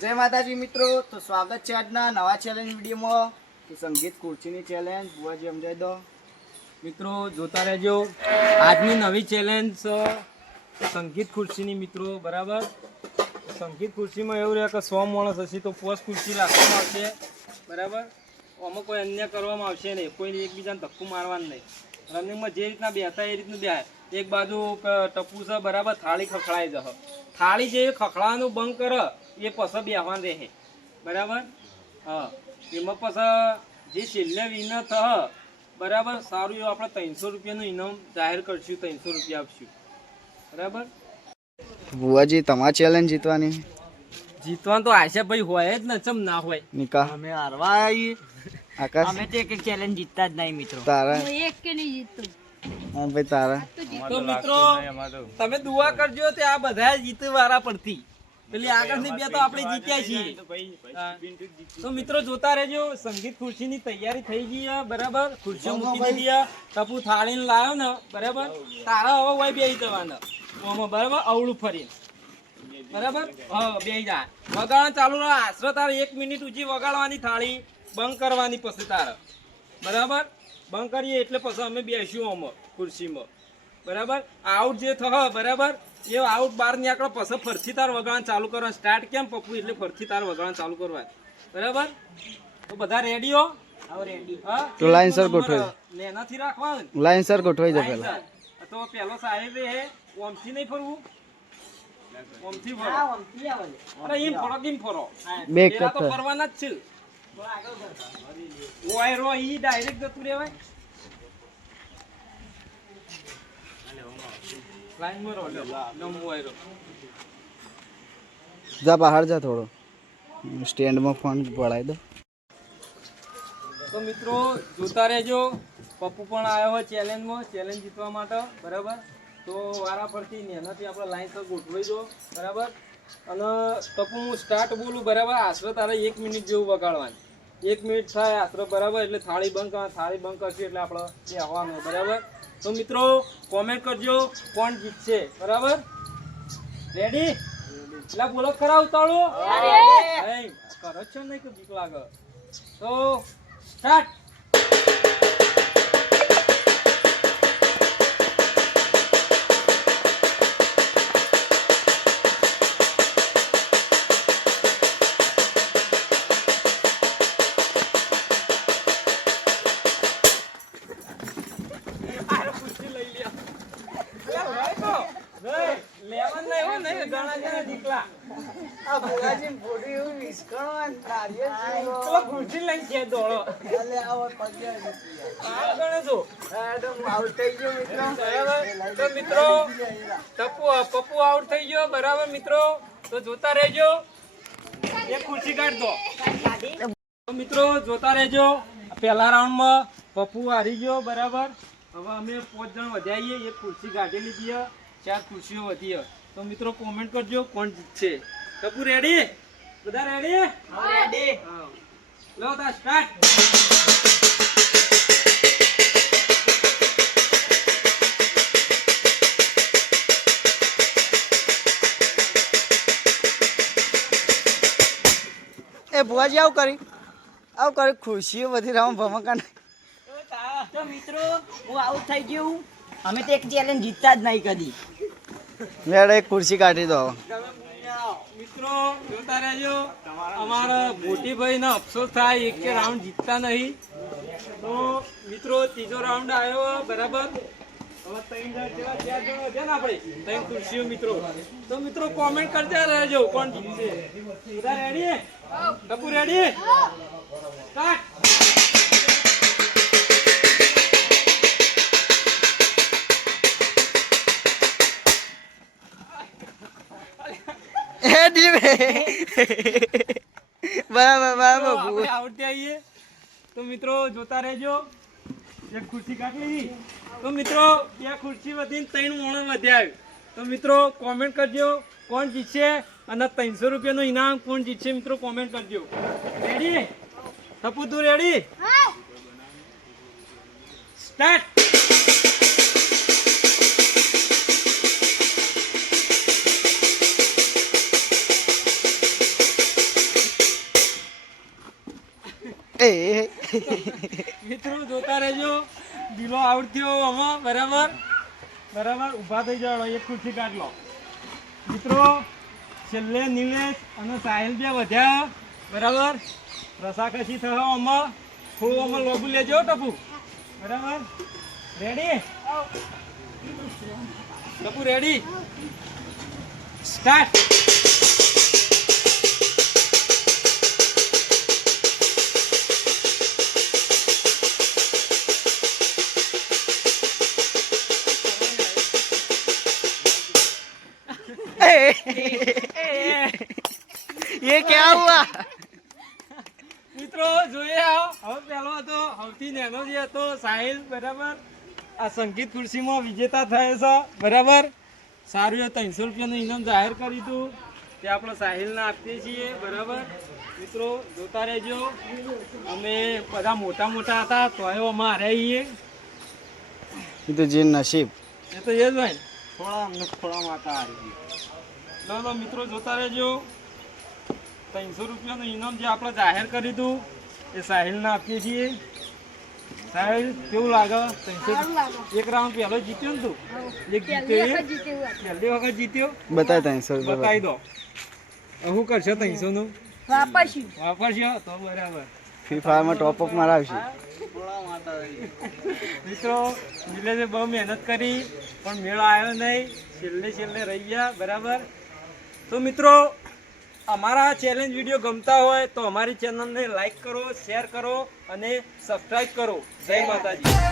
જય માતાજી મિત્રો, તો સ્વાગત છે આજના નવા ચેલેન્જ વિડીયોમાં. તો સંગીત ખુરશીની ચેલેન્જ બુઆજી સમજાવી દો. મિત્રો જોતા રહેજો. આજની નવી ચેલેન્જ સંગીત ખુરશીની મિત્રો, બરાબર. સંગીત ખુરશીમાં એવું રહે કે 100 માણસ હશે તો 5 ખુરશી રાખવામાં આવશે, બરાબર. આમાં કોઈ અન્ય કરવામાં આવશે નહીં, કોઈ એકબીજાને ધક્કું મારવાનું નહીં. રનિંગમાં જે રીતના બેહતા એ રીતનું બેહાય. એક બાજુ ટપુ છે, બરાબર, થાળી ખખડાઈ જશે. થાળી જે ખખડાવાનું બંધ કરે એ પછી બેહવાનું રહે, બરાબર. હા, એમાં પછી જે છેલ્લે વિનર થશે, બરાબર, સારું એવું આપણે 300 રૂપિયાનું ઇનામ જાહેર કરશું, 300 રૂપિયા આપશું, બરાબર. બુઆજી તમારી ચેલેન્જ જીતવાની. જીતવાનું તો આશા ભાઈ હોય જ ને, ચમ ના હોય. નિકાહ અમે હારવા આવીએ. આકાશ અમે તો એક ચેલેન્જ જીતતા જ નહીં મિત્રો. તારા હું એક કે નહીં જીતું. હા ભાઈ તારા તો મિત્રો તમે દુઆ કરજો તે આ બધા જીતવાળા પડતી. પેલી આગળની બે તો આપણે જીત્યા છીએ. તો મિત્રો જોતા રહેજો. સંગીત ખુરશીની તૈયારી થઈ ગઈ છે, બરાબર. ખુરશીઓ મૂકી દીધી, ટપુ થાળીને લાવ્યો ને, બરાબર. તારા હવે હોય બેહી જવાના ઓમાં, બરાબર, અવળું ફરીને, બરાબર. હા, બેહી જા. વગાડવાનું ચાલુ રહે. આશરે તારે 1 મિનિટ ઊંચી વગાડવાની, થાળી બંધ કરવાની પછી તારે, બરાબર. બંધ કરીએ એટલે પછી અમે બેસીશું આમાં ખુરશીમાં, બરાબર. આઉટ જે થશે, બરાબર, એ આઉટ બહાર નીકળો પછી ફરથી તાર વગાડવાનું ચાલુ કરવાનું. સ્ટાર્ટ કેમ પપ્પુ એટલે ફરથી તાર વગાડવાનું ચાલુ કરવાનું, બરાબર. તો બધા રેડી હો? હા, તો લાઈનસર ગોઠવાય. એનાથી રાખવાનું, લાઈનસર ગોઠવાઈ જાય પેલા. લાઈનસર. તો પેલો સાહેબ હે ઓમથી નહીં ફરવું, ઓમથી ફરો. અરે એમ ફરો, કેમ ફરો? બે પેલા તો ફરવાના જ છે. ઓયરો ઈ ડાયરેક્ટ જતું રહેવાય. લાઈનમાં રહો, લંબો ઓયરો. જા બહાર જા, થોડો સ્ટેન્ડમાં ફોન પડાવી દો. તો મિત્રો જોતા રહેજો. પપ્પુ પણ આવ્યો હોય ચેલેન્જમાં, ચેલેન્જ જીતવા માટે, બરાબર. તો વારા પરથી એનાથી આપણે લાઈન પર ગોઠવાઈ દો, બરાબર. અને પપ્પુ હું સ્ટાર્ટ બોલું, બરાબર. આશરે તારે 1 મિનિટ જેવું વગાડવાનું. 1 મિનિટ થાય આશરે, બરાબર, એટલે થાળી બંધ કરવા. થાળી બંધ કરશું એટલે આપણે બેહવાનું, બરાબર. તો મિત્રો કોમેન્ટ કરજો કોણ જીતશે, બરાબર. રેડી? એટલે બોલો ખરા ઉતાળો. કરો છો નહીં કે બીક લાગે? તો સ્ટાર્ટ. પપ્પુ આઉટ થઈ ગયો, બરાબર. મિત્રો તો જોતા રહેજો. એક ખુરશી કાઢ દો. તો મિત્રો જોતા રહેજો. પહેલા રાઉન્ડમાં પપ્પુ હારી ગયો, બરાબર. હવે અમે 5 જણ વધ્યાઈએ. એક ખુરશી કાઢી લીધી, 4 ખુરશીઓ વધી. તો મિત્રો કોમેન્ટ કરજો કોણ જીતશે. પપ્પુ રેડી? બધા રેડી? રેડી. હા, લો તા સ્ટાર્ટ. એ બુઆજી આવું કરી ખુરશીઓ બધી રાઉન્ડ ભમકા. તો મિત્રો હું આઉટ થઈ ગયો. અમે તો એક ચેલેન્જ જીતતા જ નહીં કદી. મેડમ એક ખુરશી કાઢી દો. મિત્રો જોતા રહેજો. અમારા મોટીભાઈ ને અફસોસ થાય, એક કે રાઉન્ડ જીતતા નહીં. તો મિત્રો ત્રીજો રાઉન્ડ આવ્યો, બરાબર. હવે 3 જણ જેવા 4 જણ વધ્યા ને આપણે, 3 ખુરશીઓ મિત્રો. તો મિત્રો કોમેન્ટ કરતા રહેજો કોણ જીતશે. બધા રેડી? ટપુ રેડી? સ્ટાર્ટ. બરાબર. આઉટ થઈએ. તો મિત્રો જોતા રહેજો. એક ખુરશી કાઢી લીધી. તો મિત્રો 2 ખુરશી વધીને 3 મોણો વધ્યા. તો મિત્રો કોમેન્ટ કરજો કોણ જીતશે અને 300 રૂપિયાનું ઇનામ કોણ જીતશે. મિત્રો કોમેન્ટ કરજો. રેડી? ટપુ તું રેડી? સ્ટાર્ટ. મિત્રો જોતા રહેજો. દિલો આઉટ થયો આમાં. બરાબર ઊભા થઈ જાવ. એક ખુરશી કાઢ લો મિત્રો. છેલ્લે નિલેશ અને સાહિલ બે વધ્યા. બરાબર રસાકસી થયો આમાં. થોડું આમાં લોબુ લેજો ટપુ. બરાબર રેડી ટપુ? Ready start. ये क्या हुआ? મિત્રો જોઈએ હવે પેલો હતો સૌથી નાનો જે હતો સાહિલ. બરાબર આ સંગીત ખુરશીમાં વિજેતા થયો છે. બરાબર સારું એ 300 રૂપિયાનું ઇનામ જાહેર કર્યું હતું તે આપણે સાહિલને આપીએ છીએ. બરાબર મિત્રો જોતા રહેજો. અમે બધા મોટા હતા તો અમે હાર્યા. ये तो जी नसीब. એ તો એ જ હોય. થોડા માતા હારી. લો મિત્રો જોતા રહેજો. 300 રૂપિયાનું ઇનામ જે આપણે જાહેર કર્યું હતું એ સાહિલને આપીએ છીએ. સાહિલ કેવું લાગે? 300 એક રાઉન્ડ પહેલો જીત્યો ને તું? એક જીત્યો પહેલી વખત જીત્યો. बता 300 रुपये બતાવી દો. શું કરશો 300 નું? વાપરશો તો બરાબર. फ्री फायर में टॉप अप मारावशी. મિત્રો નિલેશે બહુ મહેનત કરી પણ મેળ આવ્યો નહીં. છેલ્લે રહી ગયા. બરાબર તો મિત્રો અમારા ચેલેન્જ વિડીયો ગમતા હોય તો અમારી ચેનલને લાઈક કરો, શેર કરો અને સબસ્ક્રાઈબ કરો. જય માતાજી.